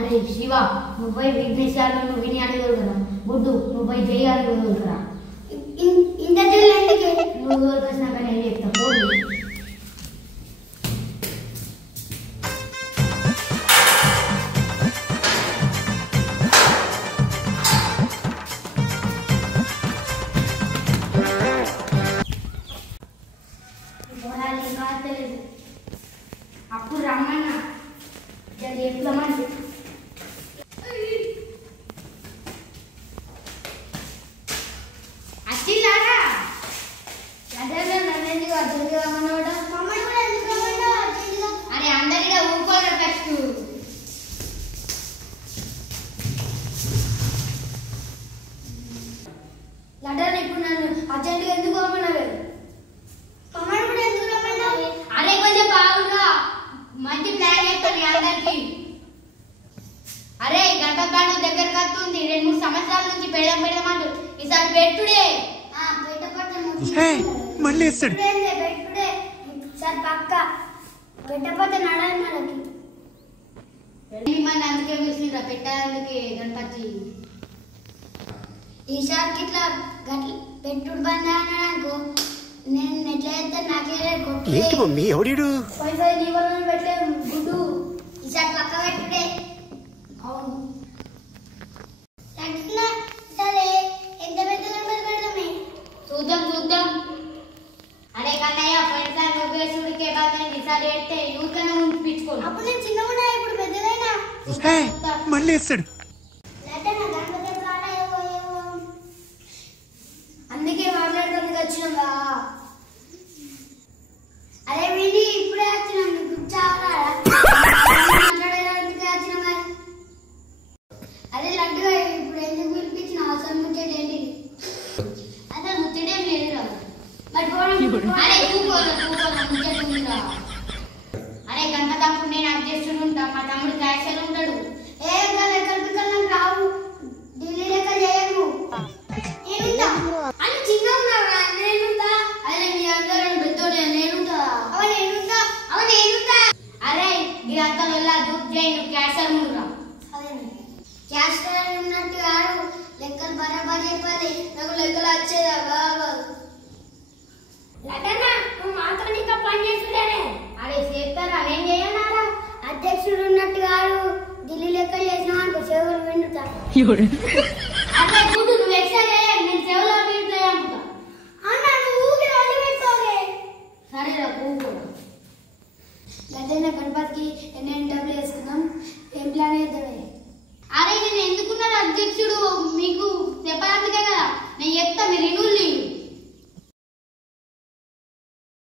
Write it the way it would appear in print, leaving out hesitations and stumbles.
అరే శివ నువ్వై విఘ్నేశాలను విని అడగదు కదా. గుడ్డు నువ్వై జయాలు కదా. ఇంత ఎందుకే నువ్వు వచ్చినాక నేను చెప్తాను. అప్పుడు రమ్మన్నా చెప్తామని అచ్చిల్లారా అరే అందరిగా ఊరుకోరా ఫస్ట్. లడ్డర్ ఇప్పుడు నన్ను అర్జెంట్గా ఎందుకు రమ్మన్నావే? అరే కొంచెం బాగుందా మంచి ప్లాన్ చెప్తాను అందరికి. అరే గంట ప్లాన్ దగ్గరకు వస్తుంది. 2-3 సంవత్సరాల నుంచి పెడదామంటు ఈసారి పెట్టుడే. మళ్ళీ వేస్తాడు పెట్టుడే సార్ పక్క పెట్టపోతే నడాలి మనకి. మిమ్మల్ని అందుకే పిలిచిండ్రా పెట్టడానికి గణపతి. ఈసారికి ఇట్లా పెట్టుడు బంద్ అన్నాడు నేను ఎట్లా చేస్తాను నాకే ఏంటి మమ్మీ ఎవడు పైసా నీ వల్ల పెట్టలేదు గుడ్డు. ఈసారి పక్క పెట్టుడే. అవును సరే ఎంత పెద్ద పెడదామే చూద్దాం. అరే కన్నయ్య పోయినసారి నువ్వే చూడికే బాగా ఈసారి పెడితే యూకన్నా ఉంచుకోండి. అప్పుడు నేను చిన్నగా ఇప్పుడు పెద్దదైనా మళ్ళీ వేస్తాడు. అందుకే మాట్లాడడానికి వచ్చినా. అరే విని ఇప్పుడే వచ్చినా మాట్లాడేందుకే వచ్చినా. అదే లడ్డుగా ఇప్పుడు ఎందుకు పిలిపించిన అవసరం ముచ్చట ఏంటి? అసలు ముచ్చటేం లేదురా. అరే ముచ్చట. అరే గంట తప్పుడు నేను అడ్జస్ట్ ఉంటా. మా తమ్ముడు క్యాషర్ ఉంటాడు. ఏ లెక్కలు రావు ఢిల్లీ లెక్క చేయను. అని చిన్న ఉన్నావా? నేనుంటా. అరే మీ అందరూ పెద్దోడే నేనుంటా. అరే మీ అక్కలు వెళ్ళదు జైలు క్యాషర్ ఉండరా. క్యాషర్ ఉన్నట్టు కాదు లెక్కలు బరాబర్ అయిపోయి నాకు లెక్కలు వచ్చేదా బాబా. నువ్వు మాత్రం ఇంకా పని చేస్తుండే. అరే చేస్తారా నేను చేయనారా? అధ్యక్షుడు ఉన్నట్టు కాదు ఢిల్లీ లెక్కలు చేసినా అనుకో చెవులు విండుతా.